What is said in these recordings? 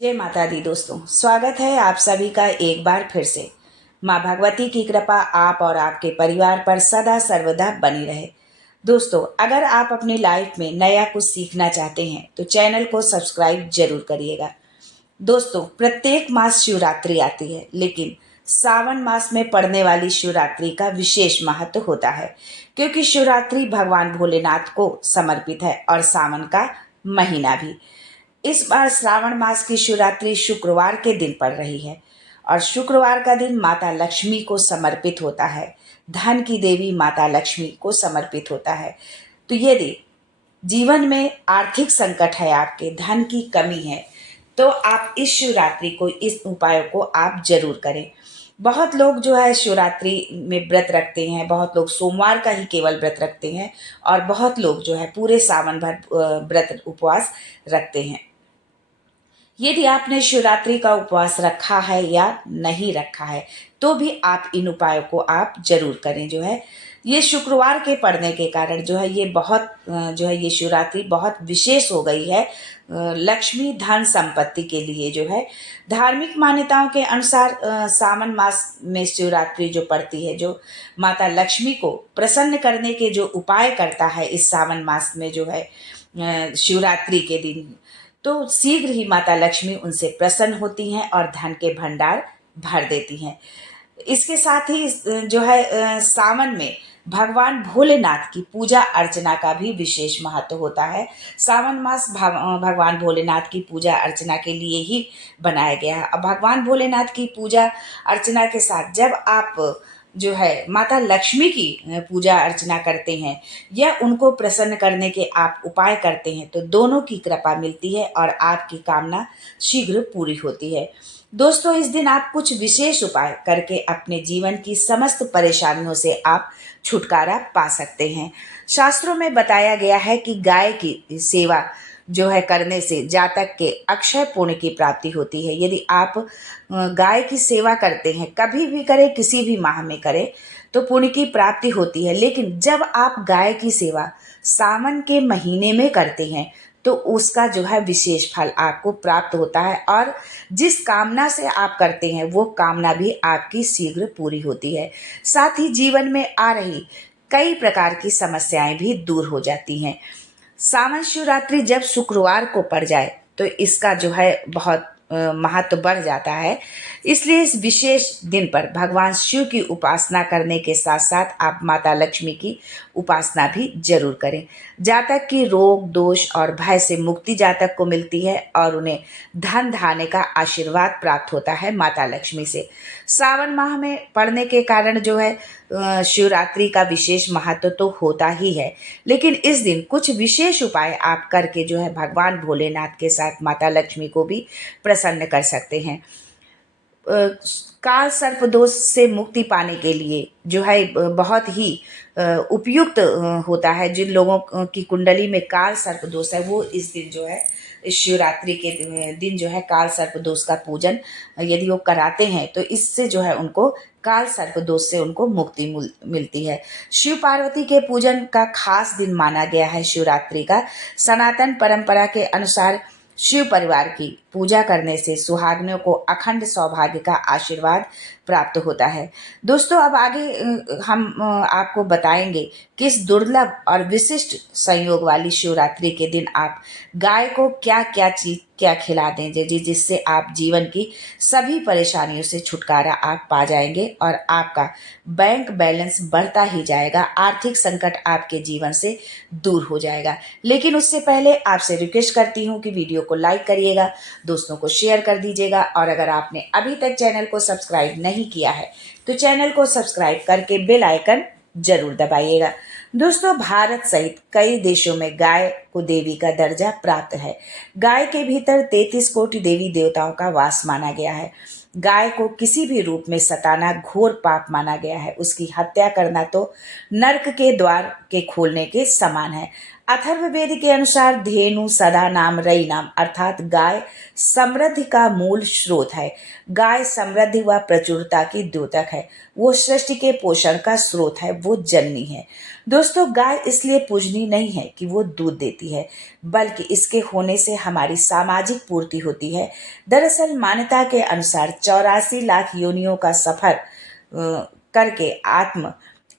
जय माता दी दोस्तों, स्वागत है आप सभी का एक बार फिर से। माँ भगवती की कृपा आप और आपके परिवार पर सदा सर्वदा बनी रहे। दोस्तों, अगर आप अपनी लाइफ में नया कुछ सीखना चाहते हैं तो चैनल को सब्सक्राइब जरूर करिएगा। दोस्तों, प्रत्येक मास शिवरात्रि आती है, लेकिन सावन मास में पड़ने वाली शिवरात्रि का विशेष महत्व होता है, क्योंकि शिवरात्रि भगवान भोलेनाथ को समर्पित है और सावन का महीना भी। इस बार श्रावण मास की शिवरात्रि शुक्रवार के दिन पड़ रही है और शुक्रवार का दिन माता लक्ष्मी को समर्पित होता है। धन की देवी माता लक्ष्मी को समर्पित होता है। तो यदि जीवन में आर्थिक संकट है, आपके धन की कमी है, तो आप इस शिवरात्रि को, इस उपायों को आप जरूर करें। बहुत लोग जो है शिवरात्रि में व्रत रखते हैं, बहुत लोग सोमवार का ही केवल व्रत रखते हैं और बहुत लोग जो है पूरे सावन भर व्रत उपवास रखते हैं। यदि आपने शिवरात्रि का उपवास रखा है या नहीं रखा है, तो भी आप इन उपायों को आप जरूर करें। जो है ये शुक्रवार के पड़ने के कारण जो है ये बहुत जो है ये शिवरात्रि बहुत विशेष हो गई है लक्ष्मी धन संपत्ति के लिए। जो है धार्मिक मान्यताओं के अनुसार सावन मास में शिवरात्रि जो पड़ती है, जो माता लक्ष्मी को प्रसन्न करने के जो उपाय करता है इस सावन मास में, जो है शिवरात्रि के दिन, तो शीघ्र ही माता लक्ष्मी उनसे प्रसन्न होती हैं और धन के भंडार भर देती हैं। इसके साथ ही जो है सावन में भगवान भोलेनाथ की पूजा अर्चना का भी विशेष महत्व होता है। सावन मास भगवान भोलेनाथ की पूजा अर्चना के लिए ही बनाया गया है। अब भगवान भोलेनाथ की पूजा अर्चना के साथ जब आप जो है माता लक्ष्मी की पूजा अर्चना करते हैं या उनको प्रसन्न करने के आप उपाय करते हैं, तो दोनों की कृपा मिलती है और आपकी कामना शीघ्र पूरी होती है। दोस्तों, इस दिन आप कुछ विशेष उपाय करके अपने जीवन की समस्त परेशानियों से आप छुटकारा पा सकते हैं। शास्त्रों में बताया गया है कि गाय की सेवा जो है करने से जातक के अक्षय पुण्य की प्राप्ति होती है। यदि आप गाय की सेवा करते हैं, कभी भी करें, किसी भी माह में करें, तो पुण्य की प्राप्ति होती है। लेकिन जब आप गाय की सेवा सावन के महीने में करते हैं, तो उसका जो है विशेष फल आपको प्राप्त होता है और जिस कामना से आप करते हैं वो कामना भी आपकी शीघ्र पूरी होती है। साथ ही जीवन में आ रही कई प्रकार की समस्याएं भी दूर हो जाती हैं। सावन शिवरात्रि जब शुक्रवार को पड़ जाए तो इसका जो है बहुत महत्व बढ़ जाता है। इसलिए इस विशेष दिन पर भगवान शिव की उपासना करने के साथ साथ आप माता लक्ष्मी की उपासना भी जरूर करें। जातक की रोग दोष और भय से मुक्ति जातक को मिलती है और उन्हें धन धान्य का आशीर्वाद प्राप्त होता है माता लक्ष्मी से। सावन माह में पड़ने के कारण जो है शिवरात्रि का विशेष महत्व तो होता ही है, लेकिन इस दिन कुछ विशेष उपाय आप करके जो है भगवान भोलेनाथ के साथ माता लक्ष्मी को भी प्रसन्न कर सकते हैं। काल सर्प दोष से मुक्ति पाने के लिए जो है बहुत ही उपयुक्त होता है। जिन लोगों की कुंडली में काल सर्प दोष है, वो इस दिन जो है इस शिवरात्रि के दिन जो है काल सर्प दोष का पूजन यदि वो कराते हैं, तो इससे जो है उनको काल सर्प दोष से उनको मुक्ति मिलती है। शिव पार्वती के पूजन का खास दिन माना गया है शिवरात्रि का। सनातन परंपरा के अनुसार शिव परिवार की पूजा करने से सुहागिनों को अखंड सौभाग्य का आशीर्वाद प्राप्त होता है। दोस्तों, अब आगे हम आपको बताएंगे किस दुर्लभ और विशिष्ट संयोग वाली शिवरात्रि के दिन आप गाय को क्या क्या चीज क्या खिला दें जिससे आप जीवन की सभी परेशानियों से छुटकारा आप पा जाएंगे और आपका बैंक बैलेंस बढ़ता ही जाएगा, आर्थिक संकट आपके जीवन से दूर हो जाएगा। लेकिन उससे पहले आपसे रिक्वेस्ट करती हूँ कि वीडियो को लाइक करिएगा, दोस्तों को शेयर कर दीजिएगा और अगर आपने अभी तक चैनल को सब्सक्राइब नहीं किया है तो चैनल को सब्सक्राइब करके बेल आइकन जरूर दबाइएगा। दोस्तों, भारत सहित कई देशों में गाय को देवी का दर्जा प्राप्त है। गाय के भीतर 33 कोटि देवी देवताओं का वास माना गया है। गाय को किसी भी रूप में सताना घोर पाप माना गया है। उसकी हत्या करना तो नर्क के द्वार के खोलने के समान है। अथर्ववेद के अनुसार धेनु सदा नाम रई नाम अर्थात गाय समृद्धि का मूल स्रोत है। गाय समृद्धि व प्रचुरता की द्योतक है। वो सृष्टि के पोषण का स्रोत है, वो जननी है। दोस्तों, गाय इसलिए पूजनीय नहीं है कि वो दूध देती है, बल्कि इसके होने से हमारी सामाजिक पूर्ति होती है। दरअसल मान्यता के अनुसार 84 लाख योनियों का सफर करके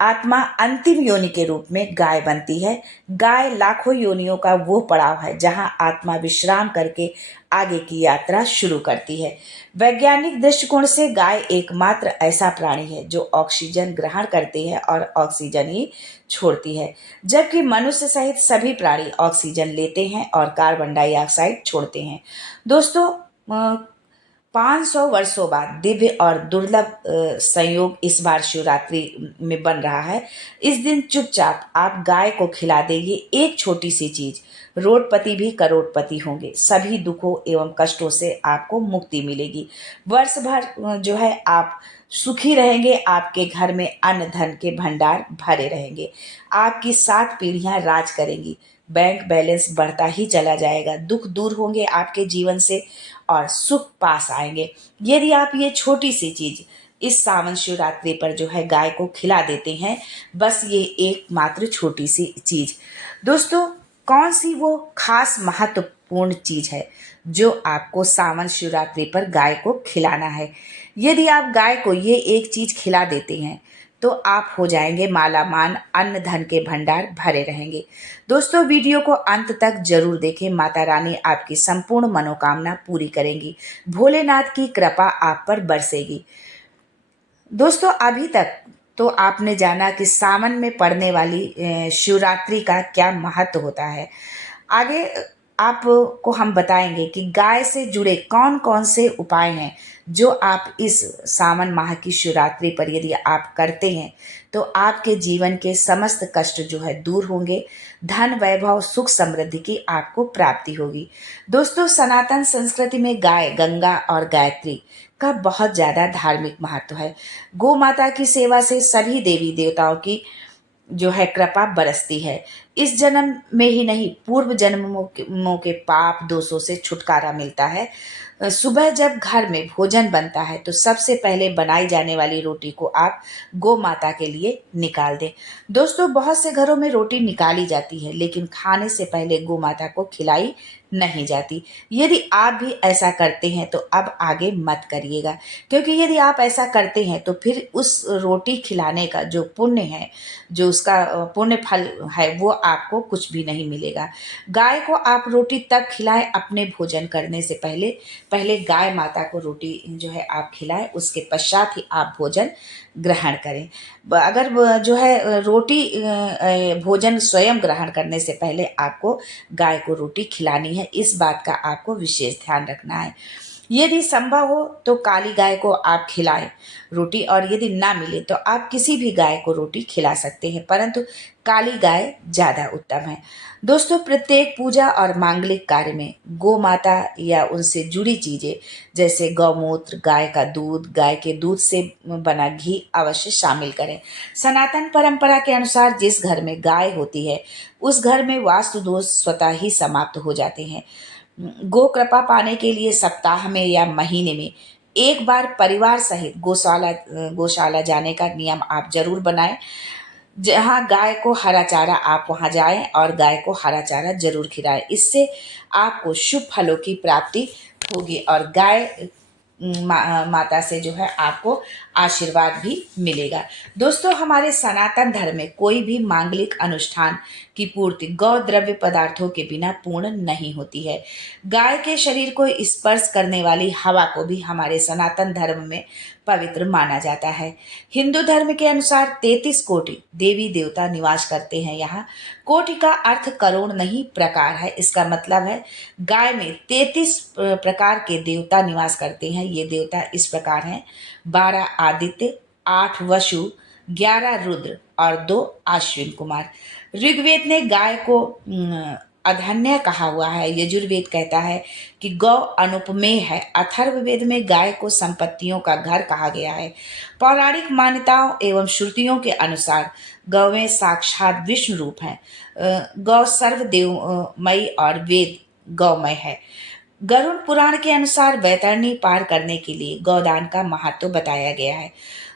आत्मा अंतिम योनि के रूप में गाय बनती है। गाय लाखों योनियों का वो पड़ाव है जहां आत्मा विश्राम करके आगे की यात्रा शुरू करती है। वैज्ञानिक दृष्टिकोण से गाय एकमात्र ऐसा प्राणी है जो ऑक्सीजन ग्रहण करती है और ऑक्सीजन ही छोड़ती है, जबकि मनुष्य सहित सभी प्राणी ऑक्सीजन लेते हैं और कार्बन डाइऑक्साइड छोड़ते हैं। दोस्तों, 500 वर्षों बाद दिव्य और दुर्लभ संयोग इस बार शिवरात्रि में बन रहा है। इस दिन चुपचाप आप गाय को खिला दें, ये एक छोटी सी चीज, रोडपति भी करोड़पति होंगे। सभी दुखों एवं कष्टों से आपको मुक्ति मिलेगी। वर्ष भर जो है आप सुखी रहेंगे। आपके घर में अन्न धन के भंडार भरे रहेंगे। आपकी 7 पीढ़ियां राज करेंगी। बैंक बैलेंस बढ़ता ही चला जाएगा। दुख दूर होंगे आपके जीवन से और सुख पास आएंगे यदि आप ये छोटी सी चीज इस सावन शिवरात्रि पर जो है गाय को खिला देते हैं। बस ये एकमात्र छोटी सी चीज। दोस्तों, कौन सी वो खास महत्वपूर्ण चीज है जो आपको सावन शिवरात्रि पर गाय को खिलाना है? यदि आप गाय को ये एक चीज खिला देते हैं तो आप हो जाएंगे मालामाल, अन्न धन के भंडार भरे रहेंगे। दोस्तों, वीडियो को अंत तक जरूर देखें। माता रानी आपकी संपूर्ण मनोकामना पूरी करेंगी। भोलेनाथ की कृपा आप पर बरसेगी। दोस्तों, अभी तक तो आपने जाना कि सावन में पड़ने वाली शिवरात्रि का क्या महत्व होता है। आगे आपको हम बताएंगे कि गाय से जुड़े कौन कौन से उपाय हैं जो आप इस सावन माह की शिवरात्रि पर यदि आप करते हैं तो आपके जीवन के समस्त कष्ट जो है दूर होंगे। धन वैभव सुख समृद्धि की आपको प्राप्ति होगी। दोस्तों, सनातन संस्कृति में गाय, गंगा और गायत्री का बहुत ज़्यादा धार्मिक महत्व है। गौ माता की सेवा से सभी देवी देवताओं की जो है कृपा बरसती है। इस जन्म में ही नहीं, पूर्व जन्मों के पाप दोषों से छुटकारा मिलता है। सुबह जब घर में भोजन बनता है तो सबसे पहले बनाई जाने वाली रोटी को आप गौ माता के लिए निकाल दें। दोस्तों, बहुत से घरों में रोटी निकाली जाती है लेकिन खाने से पहले गौ माता को खिलाई नहीं जाती। यदि आप भी ऐसा करते हैं तो अब आगे मत करिएगा, क्योंकि यदि आप ऐसा करते हैं तो फिर उस रोटी खिलाने का जो पुण्य है, जो उसका पुण्य फल है, वो आपको कुछ भी नहीं मिलेगा। गाय को आप रोटी तब खिलाएं अपने भोजन करने से पहले। पहले गाय माता को रोटी जो है आप खिलाएं, उसके पश्चात ही आप भोजन ग्रहण करें। अगर जो है रोटी भोजन स्वयं ग्रहण करने से पहले आपको गाय को रोटी खिलानी है, इस बात का आपको विशेष ध्यान रखना है। यदि संभव हो तो काली गाय को आप खिलाएं रोटी, और यदि ना मिले तो आप किसी भी गाय को रोटी खिला सकते हैं, परंतु काली गाय ज़्यादा उत्तम है। दोस्तों, प्रत्येक पूजा और मांगलिक कार्य में गौ माता या उनसे जुड़ी चीज़ें जैसे गौमूत्र, गाय का दूध, गाय के दूध से बना घी अवश्य शामिल करें। सनातन परंपरा के अनुसार जिस घर में गाय होती है उस घर में वास्तु दोष स्वतः ही समाप्त हो जाते हैं। गो कृपा पाने के लिए सप्ताह में या महीने में एक बार परिवार सहित गौशाला जाने का नियम आप जरूर बनाएं। जहां गाय को हरा चारा, आप वहां जाएं और गाय को हरा चारा जरूर खिलाएं। इससे आपको शुभ फलों की प्राप्ति होगी और गाय माता से जो है आपको आशीर्वाद भी मिलेगा। दोस्तों, हमारे सनातन धर्म में कोई भी मांगलिक अनुष्ठान की पूर्ति गौ द्रव्य पदार्थों के बिना पूर्ण नहीं होती है। गाय के शरीर को स्पर्श करने वाली हवा को भी हमारे सनातन धर्म में पवित्र माना जाता है। हिंदू धर्म के अनुसार 33 कोटि देवी देवता निवास करते हैं यहाँ। कोटि का अर्थ करोड़ नहीं, प्रकार है। इसका मतलब है गाय में 33 प्रकार के देवता निवास करते हैं। ये देवता इस प्रकार हैं: 12 आदित्य, 8 वसु, 11 रुद्र और 2 अश्विन कुमार। ऋग्वेद ने गाय को अधन्य कहा हुआ है। यजुर्वेद कहता है कि गौ अनुपमेय है। अथर्ववेद में गाय को संपत्तियों का घर कहा गया है। पौराणिक मान्यताओं एवं श्रुतियों के अनुसार गौवें साक्षात विष्णु रूप हैं। गौ सर्वदेवमयी और वेद गौमय है। गरुड़ पुराण के अनुसार वैतरणी पार करने के लिए गौदान का महत्व बताया गया है।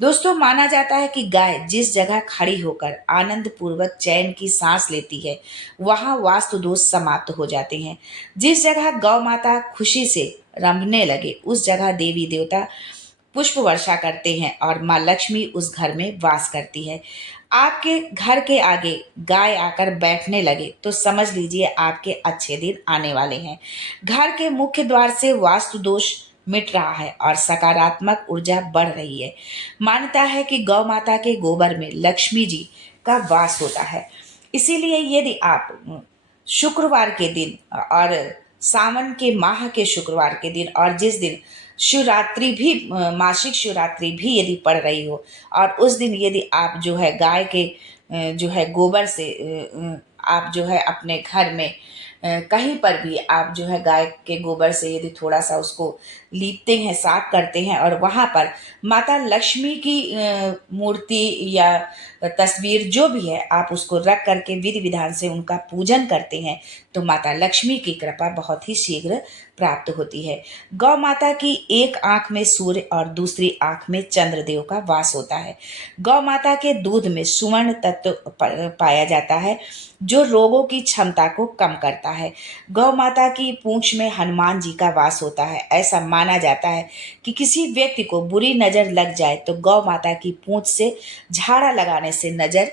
दोस्तों, माना जाता है कि गाय जिस जगह खड़ी होकर आनंद पूर्वक चैन की सांस लेती है, वहां वास्तु दोष समाप्त हो जाते हैं। जिस जगह गौ माता खुशी से रंभने लगे, उस जगह देवी देवता पुष्प वर्षा करते हैं और माँ लक्ष्मी उस घर में वास करती है। आपके घर के आगे गाय आकर बैठने लगे तो समझ लीजिए आपके अच्छे दिन आने वाले हैं। घर के मुख्य द्वार से वास्तु दोष मिट रहा है और सकारात्मक ऊर्जा बढ़ रही है। मान्यता है कि गौ माता के गोबर में लक्ष्मी जी का वास होता है। इसीलिए यदि आप शुक्रवार के दिन और सावन के माह के शुक्रवार के दिन और जिस दिन शिवरात्रि भी मासिक शिवरात्रि भी यदि पड़ रही हो और उस दिन यदि आप जो है गाय के जो है गोबर से आप जो है अपने घर में कहीं पर भी आप जो है गाय के गोबर से यदि थोड़ा सा उसको लीपते हैं, साफ करते हैं और वहाँ पर माता लक्ष्मी की मूर्ति या तस्वीर जो भी है आप उसको रख करके विधि विधान से उनका पूजन करते हैं तो माता लक्ष्मी की कृपा बहुत ही शीघ्र प्राप्त होती है। गौ माता की एक आंख में सूर्य और दूसरी आंख में चंद्रदेव का वास होता है। गौ माता के दूध में सुवर्ण तत्व पाया जाता है जो रोगों की क्षमता को कम करता है। गौ माता की पूंछ में हनुमान जी का वास होता है। ऐसा माना जाता है कि किसी व्यक्ति को बुरी नजर लग जाए तो गौ माता की पूंछ से झाड़ा लगाने से नजर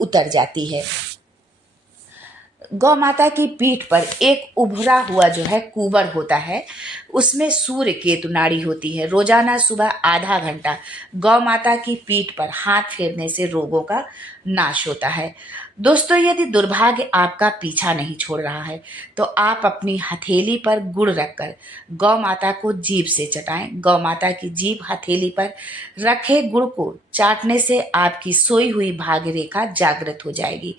उतर जाती है। गौ माता की पीठ पर एक उभरा हुआ जो है कुबर होता है, उसमें सूर्य केतु नाड़ी होती है। रोजाना सुबह आधा घंटा गौ माता की पीठ पर हाथ फेरने से रोगों का नाश होता है। दोस्तों, यदि दुर्भाग्य आपका पीछा नहीं छोड़ रहा है तो आप अपनी हथेली पर गुड़ रखकर गौ माता को जीभ से चटाएं। गौ माता की जीभ हथेली पर रखे गुड़ को चाटने से आपकी सोई हुई भाग्य रेखा जागृत हो जाएगी।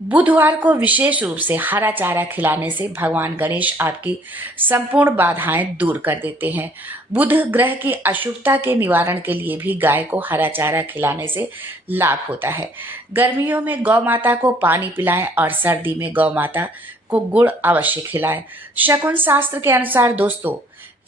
बुधवार को विशेष रूप से हरा चारा खिलाने से भगवान गणेश आपकी संपूर्ण बाधाएं दूर कर देते हैं। बुध ग्रह की अशुभता के निवारण के लिए भी गाय को हरा चारा खिलाने से लाभ होता है। गर्मियों में गौ माता को पानी पिलाएं और सर्दी में गौ माता को गुड़ अवश्य खिलाएं। शकुन शास्त्र के अनुसार दोस्तों,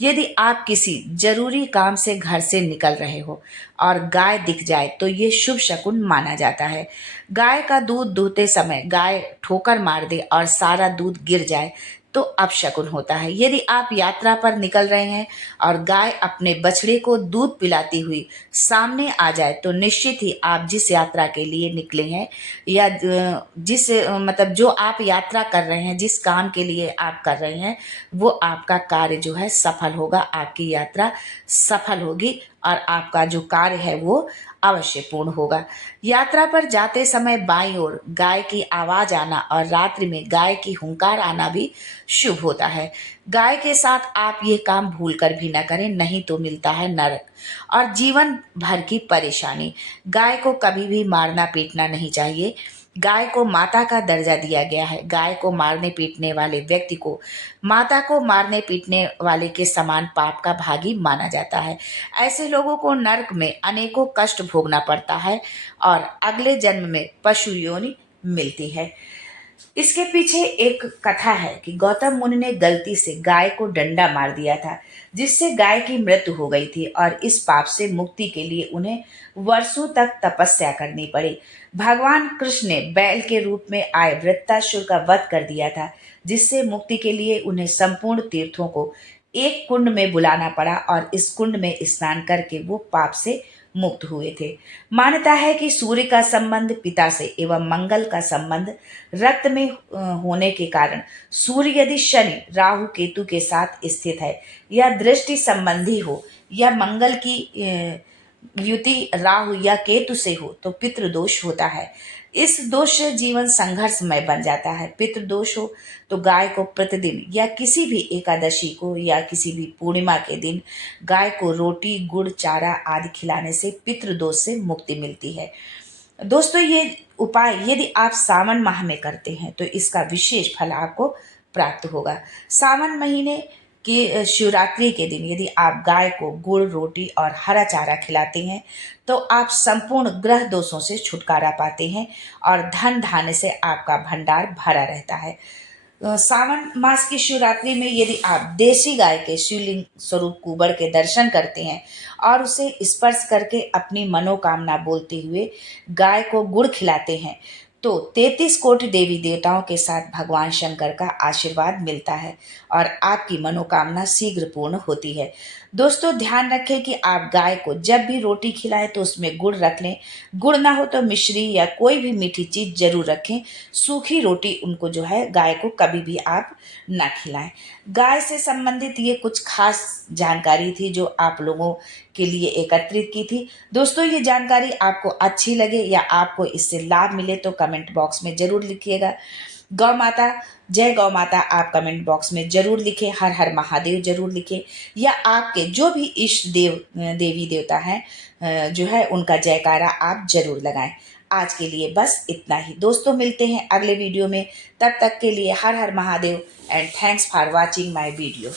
यदि आप किसी जरूरी काम से घर से निकल रहे हो और गाय दिख जाए तो ये शुभ शकुन माना जाता है। गाय का दूध दूहते समय गाय ठोकर मार दे और सारा दूध गिर जाए तो अपशकुन होता है। यदि आप यात्रा पर निकल रहे हैं और गाय अपने बछड़े को दूध पिलाती हुई सामने आ जाए तो निश्चित ही आप जिस यात्रा के लिए निकले हैं या जिस मतलब जो आप यात्रा कर रहे हैं, जिस काम के लिए आप कर रहे हैं, वो आपका कार्य जो है सफल होगा, आपकी यात्रा सफल होगी और आपका जो कार्य है वो अवश्य पूर्ण होगा। यात्रा पर जाते समय बाईं ओर गाय की आवाज आना और रात्रि में गाय की हुंकार आना भी शुभ होता है। गाय के साथ आप ये काम भूल कर भी न करें, नहीं तो मिलता है नरक और जीवन भर की परेशानी। गाय को कभी भी मारना पीटना नहीं चाहिए। गाय को माता का दर्जा दिया गया है। गाय को मारने पीटने वाले व्यक्ति को माता को मारने पीटने वाले के समान पाप का भागी माना जाता है। ऐसे लोगों को नरक में अनेकों कष्ट भोगना पड़ता है और अगले जन्म में पशु योनि मिलती है। इसके पीछे एक कथा है कि गौतम मुनि ने गलती से गाय को डंडा मार दिया था, जिससे गाय की मृत्यु हो गई थी और इस पाप से मुक्ति के लिए उन्हें वर्षों तक तपस्या करनी पड़ी। भगवान कृष्ण ने बैल के रूप में आए वृत्तासुर का वध कर दिया था, जिससे मुक्ति के लिए उन्हें संपूर्ण तीर्थों को एक कुंड में बुलाना पड़ा और इस कुंड में स्नान करके वो पाप से मुक्त हुए थे। मान्यता है कि सूर्य का संबंध पिता से एवं मंगल का संबंध रक्त में होने के कारण सूर्य यदि शनि राहु केतु के साथ स्थित है या दृष्टि संबंधी हो या मंगल की युति राहु या केतु से हो तो पितृदोष होता है। इस दोष से जीवन संघर्षमय बन जाता है। पितृदोष हो तो गाय को प्रतिदिन या किसी भी एकादशी को या किसी भी पूर्णिमा के दिन गाय को रोटी गुड़ चारा आदि खिलाने से पितृदोष से मुक्ति मिलती है। दोस्तों ये उपाय यदि आप सावन माह में करते हैं तो इसका विशेष फल आपको प्राप्त होगा। सावन महीने की शिवरात्रि के दिन यदि आप गाय को गुड़, रोटी और हरा चारा खिलाते हैं तो आप संपूर्ण ग्रह दोषों से छुटकारा पाते हैं और धन धान्य से आपका भंडार भरा रहता है। सावन मास की शिवरात्रि में यदि आप देसी गाय के शिवलिंग स्वरूप कुबड़ के दर्शन करते हैं और उसे स्पर्श करके अपनी मनोकामना बोलते हुए गाय को गुड़ खिलाते हैं तो 33 कोटि देवी देवताओं के साथ भगवान शंकर का आशीर्वाद मिलता है और आपकी मनोकामना शीघ्र पूर्ण होती है। दोस्तों ध्यान रखें कि आप गाय को जब भी रोटी खिलाएं तो उसमें गुड़ रख लें। गुड़ ना हो तो मिश्री या कोई भी मीठी चीज जरूर रखें। सूखी रोटी उनको जो है गाय को कभी भी आप ना खिलाएं। गाय से संबंधित ये कुछ खास जानकारी थी जो आप लोगों के लिए एकत्रित की थी। दोस्तों ये जानकारी आपको अच्छी लगे या आपको इससे लाभ मिले तो कमेंट बॉक्स में जरूर लिखिएगा। गौ माता, जय गौ माता आप कमेंट बॉक्स में जरूर लिखें। हर हर महादेव जरूर लिखें या आपके जो भी इष्ट देव देवी देवता हैं जो है उनका जयकारा आप जरूर लगाएं। आज के लिए बस इतना ही दोस्तों, मिलते हैं अगले वीडियो में। तब तक के लिए हर हर Mahadev and thanks for watching my video.